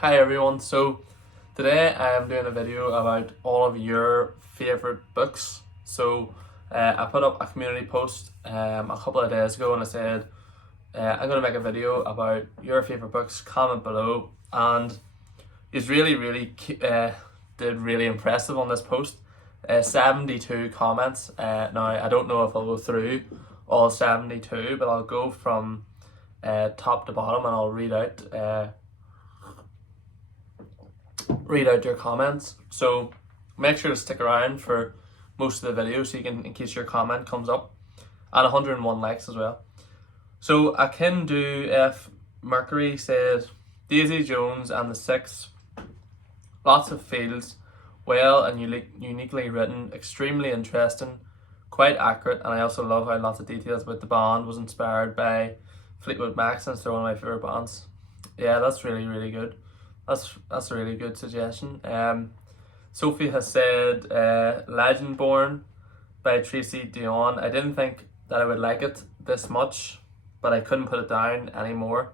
Hi everyone, so today I am doing a video about all of your favourite books. I put up a community post a couple of days ago and I said I'm going to make a video about your favourite books, comment below, and it's did really impressive on this post. 72 comments. Now I don't know if I'll go through all 72, but I'll go from top to bottom and I'll read out your comments. So make sure to stick around for most of the video so you can, in case your comment comes up, and 101 likes as well. So akin to F Mercury said, Daisy Jones and the Six, lots of feels, well and uniquely written, extremely interesting, quite accurate, and I also love how lots of details about the band was inspired by Fleetwood Mac, since they're one of my favourite bands. Yeah, that's really good. That's a really good suggestion. Sophie has said Legendborn by Tracy Dion. I didn't think that I would like it this much, but I couldn't put it down anymore.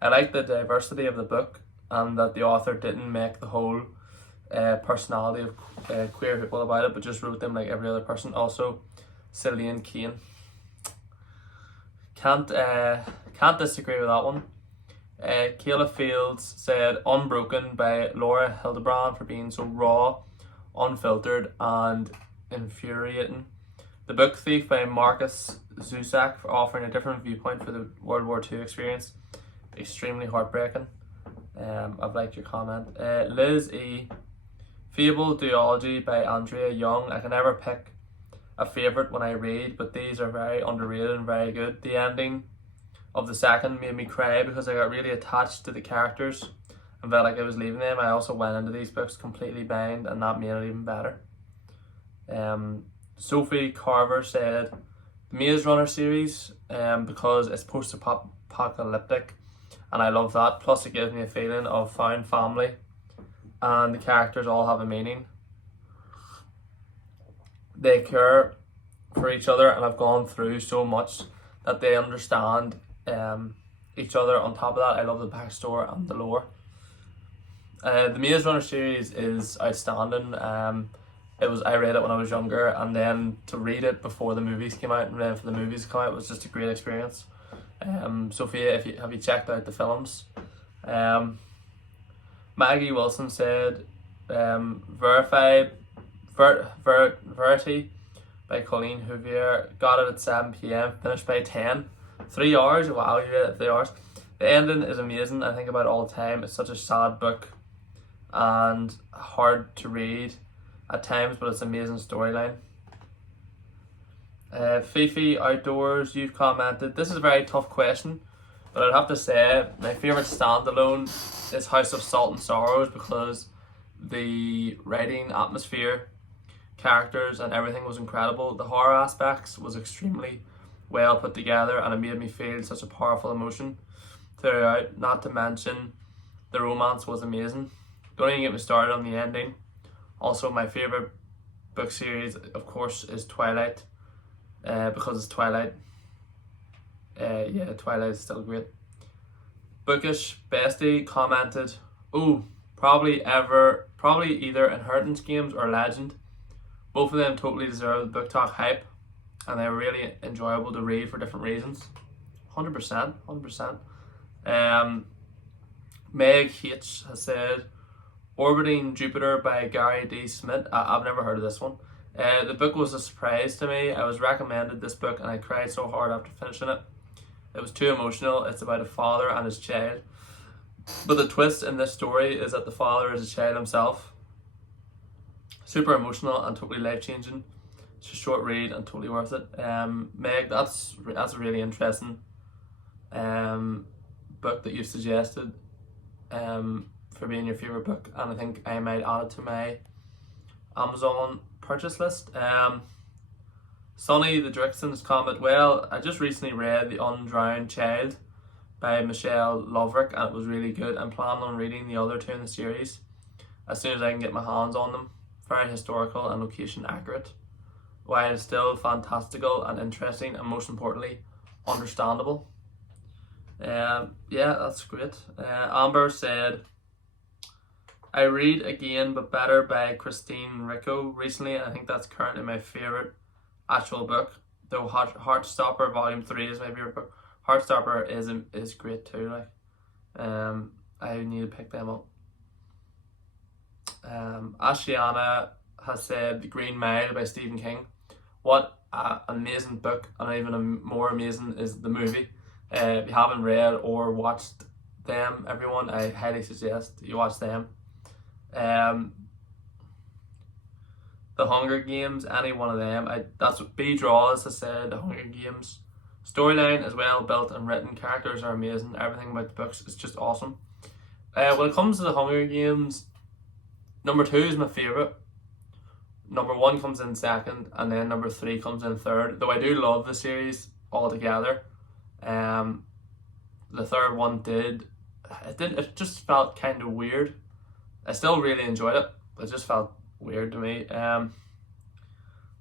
I like the diversity of the book and that the author didn't make the whole personality of queer people about it, but just wrote them like every other person. Also, Cillian Kane. Can't disagree with that one. Kayla Fields said Unbroken by Laura Hildebrand for being so raw, unfiltered and infuriating. The Book Thief by Marcus Zusak for offering a different viewpoint for the World War II experience. Extremely heartbreaking. I've liked your comment. Liz E. Fable Duology by Andrea Young. I can never pick a favourite when I read, but these are very underrated and very good. The ending of the second made me cry because I got really attached to the characters and felt like I was leaving them. I also went into these books completely blind, and that made it even better. Sophie Carver said the Maze Runner series because it's post-apocalyptic and I love that, plus it gives me a feeling of found family and the characters all have a meaning. They care for each other and have gone through so much that they understand each other. On top of that, I love the backstory and the lore. The Maze Runner series is outstanding. I read it when I was younger, and then to read it before the movies came out and then for the movies to come out was just a great experience. Sophia, have you checked out the films? Maggie Wilson said Verity by Colleen Houvier. Got it at 7 p.m, finished by 10. 3 hours? Wow, you read it 3 hours. The ending is amazing. I think about it all the time. It's such a sad book and hard to read at times, but it's an amazing storyline. Fifi Outdoors, you've commented, this is a very tough question, but I'd have to say my favourite standalone is House of Salt and Sorrows because the writing, atmosphere, characters and everything was incredible. The horror aspects was extremely well put together and it made me feel such a powerful emotion throughout. Not to mention the romance was amazing. Don't even get me started on the ending. Also, my favourite book series of course is Twilight because it's Twilight. Twilight is still great. Bookish Bestie commented, probably either Inheritance Games or Legend. Both of them totally deserve the Book Talk hype and they're really enjoyable to read for different reasons. 100%. Meg H has said Orbiting Jupiter by Gary D. Smith. I've never heard of this one. The book was a surprise to me. I was recommended this book and I cried so hard after finishing it. It was too emotional. It's about a father and his child. But the twist in this story is that the father is a child himself. Super emotional and totally life-changing. It's a short read and totally worth it. Meg, that's a really interesting book that you suggested for being your favourite book, and I think I might add it to my Amazon purchase list. Sonny the Drixon's comment, well, I just recently read The Undrowned Child by Michelle Loverick and it was really good. I'm planning on reading the other two in the series as soon as I can get my hands on them. Very historical and location accurate, while it's still fantastical and interesting and most importantly understandable. Yeah, that's great. Amber said I read Again But Better by Christine Rico recently, and I think that's currently my favourite actual book. Though Heartstopper Volume 3 is my favourite book. Heartstopper is great too. I need to pick them up. Ashiana has said The Green Mile by Stephen King. What an amazing book, and even more amazing is the movie. If you haven't read or watched them, everyone, I highly suggest you watch them. The Hunger Games, any one of them. That's what B Draws has said. The Hunger Games storyline is well built and written. Characters are amazing. Everything about the books is just awesome. When it comes to the Hunger Games, number 2 is my favourite. Number 1 comes in second, and then number 3 comes in third. Though I do love the series altogether. The third one it just felt kind of weird. I still really enjoyed it, but it just felt weird to me. The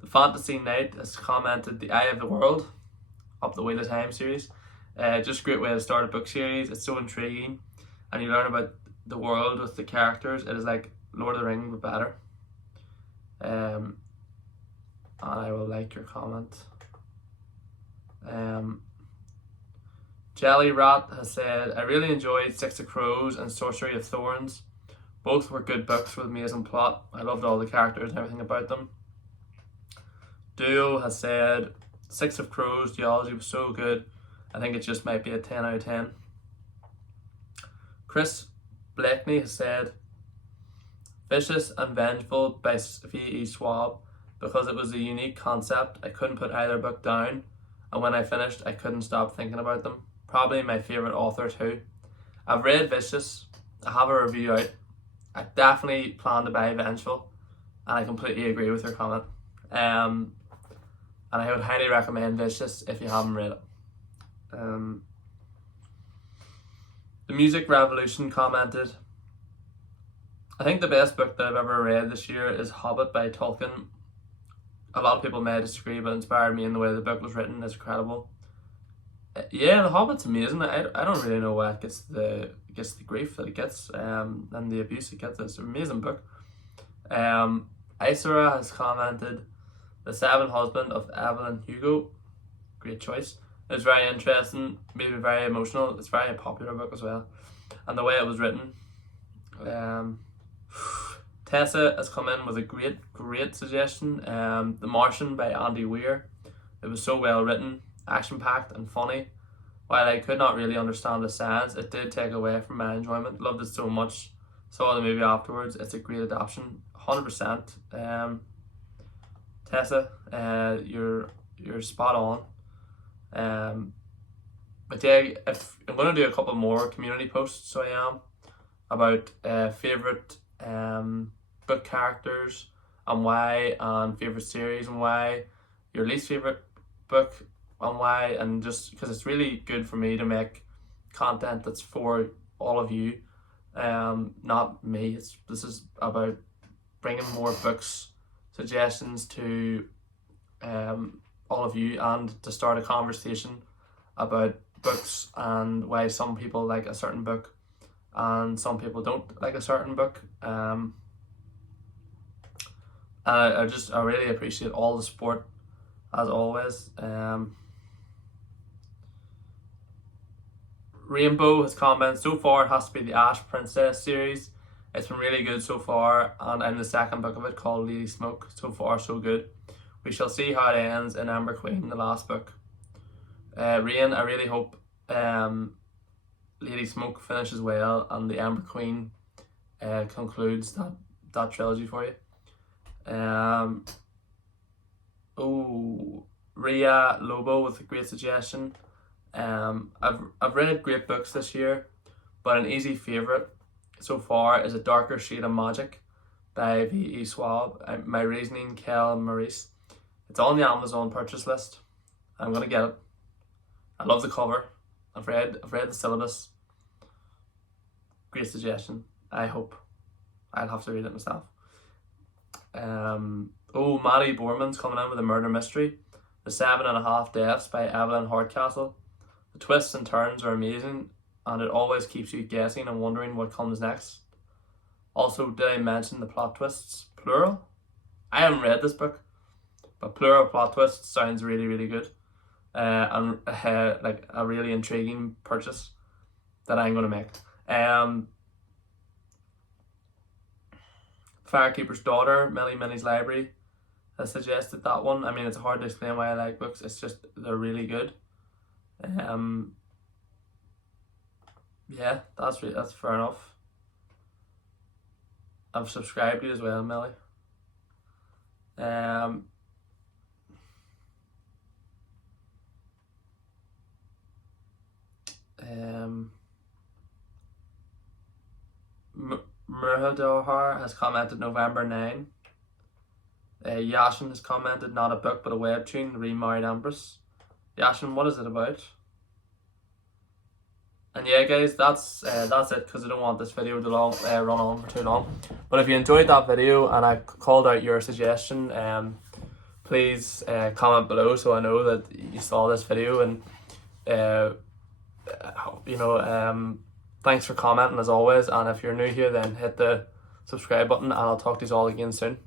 Fantasy Knight has commented The Eye of the World, up the Wheel of Time series. Just a great way to start a book series. It's so intriguing, and you learn about the world with the characters. It is like Lord of the Rings, but better. And I will like your comment. Jelly Rat has said, I really enjoyed Six of Crows and Sorcery of Thorns. Both were good books with amazing plot. I loved all the characters and everything about them. Duo has said, Six of Crows duology was so good. I think it just might be a 10 out of 10. Chris Blakeney has said, Vicious and Vengeful by V.E. Schwab. Because it was a unique concept, I couldn't put either book down, and when I finished, I couldn't stop thinking about them. Probably my favourite author too. I've read Vicious, I have a review out. I definitely plan to buy Vengeful, and I completely agree with your comment. And I would highly recommend Vicious if you haven't read it. The Music Revolution commented, I think the best book that I've ever read this year is Hobbit by Tolkien. A lot of people may disagree, but it inspired me in the way the book was written. It's incredible. Yeah, The Hobbit's amazing. I don't really know why it gets the grief that it gets, and the abuse it gets. It's an amazing book. Isara has commented, The Seventh Husband of Evelyn Hugo. Great choice. It's very interesting, maybe very emotional. It's a very popular book as well. And the way it was written. Tessa has come in with a great suggestion. The Martian by Andy Weir. It was so well written, action-packed and funny. While I could not really understand the science, it did take away from my enjoyment. Loved it so much. Saw the movie afterwards. It's a great adaptation, 100%. Tessa, you're spot on. But yeah, if I'm going to do a couple more community posts, so I am, about favourite book characters and why, and favourite series and why, your least favourite book and why, and just because it's really good for me to make content that's for all of you, not me. This is about bringing more books suggestions to all of you, and to start a conversation about books and why some people like a certain book and some people don't like a certain book. I really appreciate all the support as always. Rainbow has commented, so far it has to be the Ash Princess series. It's been really good so far, and I'm the second book of it, called Lady Smoke. So far so good. We shall see how it ends in Amber Queen, the last book. Rain, I really hope Lady Smoke finishes well and the Amber Queen concludes that trilogy for you. Ria Lobo with a great suggestion. I've read great books this year, but an easy favourite so far is A Darker Shade of Magic by V.E. Schwab. My Reasoning, Kel Maurice. It's on the Amazon purchase list. I'm gonna get it. I love the cover. I've read the syllabus. Great suggestion. I hope. I'll have to read it myself. Maddie Borman's coming in with a murder mystery. The 7.5 Deaths by Evelyn Hardcastle. The twists and turns are amazing, and it always keeps you guessing and wondering what comes next. Also, did I mention the plot twists? Plural? I haven't read this book, but plural plot twists sounds really, really good. And like a really intriguing purchase that I'm going to make. Firekeeper's Daughter, Millie Minnie's Library, has suggested that one. I mean, it's hard to explain why I like books. It's just they're really good. Yeah, that's fair enough. I've subscribed to you as well, Millie. Murhadahar has commented November 9. Yashin has commented not a book but a webtoon, Remarried Empress. Yashin, what is it about? And yeah, guys, that's it, because I don't want this video to run on for too long. But if you enjoyed that video and I called out your suggestion, please comment below so I know that you saw this video. And thanks for commenting as always. And if you're new here, then hit the subscribe button, and I'll talk to you all again soon.